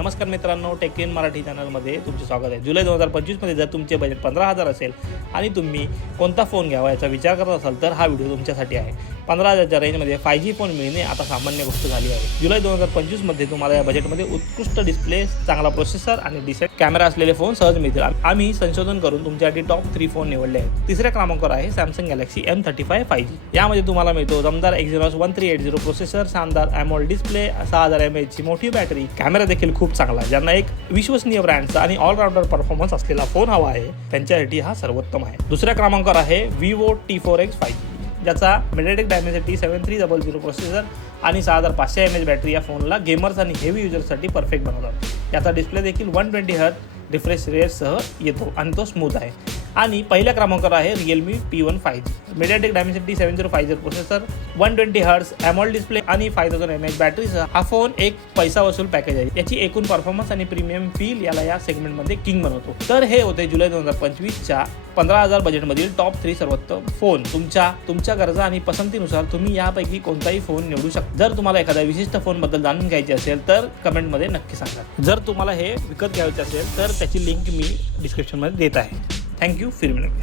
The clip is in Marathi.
नमस्कार मित्रांनो, टेक इन मराठी चॅनलमध्ये तुमचे स्वागत आहे। जुलै 2025मध्ये जर तुमचे बजेट 15,000 असेल आणि तुम्ही कोणता फोन घ्यावा याचा विचार करत असाल तर हा व्हिडिओ तुमच्यासाठी आहे। 15,000च्या रेंजमध्ये 5G फोन मिळणे आता सामान्य गोष्ट झाली आहे। जुलै 2025मध्ये तुम्हाला या बजेटमध्ये उत्कृष्ट डिस्प्ले, चांगला प्रोसेसर आणि डिसेंट कॅमेरा असलेले फोन सहज मिळतील। आम्ही संशोधन करून तुमच्यासाठी टॉप 3 फोन निवडले आहेत। तिसऱ्या क्रमांकावर आहे सॅमसंग गॅलेक्सी M35 5G। यामध्ये तुम्हाला मिळतो दमदार Exynos 1380 प्रोसेसर, शानदार AMOLED डिस्प्ले, 6000 mAh ची मोठी बॅटरी, कॅमेरा देखील खूप चांगला। ज्यांना एक विश्वसनीय ब्रँडचा आणि ऑलराऊंडर परफॉर्मन्स असलेला फोन हवा आहे त्यांच्यासाठी हा सर्वोत्तम आहे। दुसऱ्या क्रमांकावर आहे Vivo T4X 5G, ज्याचा MediaTek Dimensity 7300 प्रोसेसर आणि 6500 mAh बॅटरी या फोनला गेमर्स आणि हेवी युजर्ससाठी परफेक्ट बनवतात। याचा डिस्प्ले देखील 120 Hz रिफ्रेश रेटसह येतो आणि तो स्मूथ आहे। आणि पहिल्या क्रमांकावर आहे Realme P1 5G, MediaTek Dimensity 7050 processor, 120 Hz AMOLED display आणि 5000 mAh बॅटरीसह हा फोन एक पैसा वसूल पॅकेज आहे। याची एकूण परफॉर्मन्स आणि प्रीमियम फील याला या सेगमेंटमध्ये किंग बनवतो। तर हे होते जुलै 2025च्या 15,000 बजेटमधील टॉप 3 सर्वोत्तम फोन। तुमच्या गरजा आणि पसंतीनुसार तुम्ही यापैकी कोणताही फोन निवडू शकता। जर तुम्हाला एखाद्या विशिष्ट फोनबद्दल जाणून घ्यायचे असेल तर कमेंटमध्ये नक्की सांगा। जर तुम्हाला हे विकत घ्यायचे असेल तर त्याची लिंक मी डिस्क्रिप्शनमध्ये देत आहे। Thank you. फिर मिलेंगे।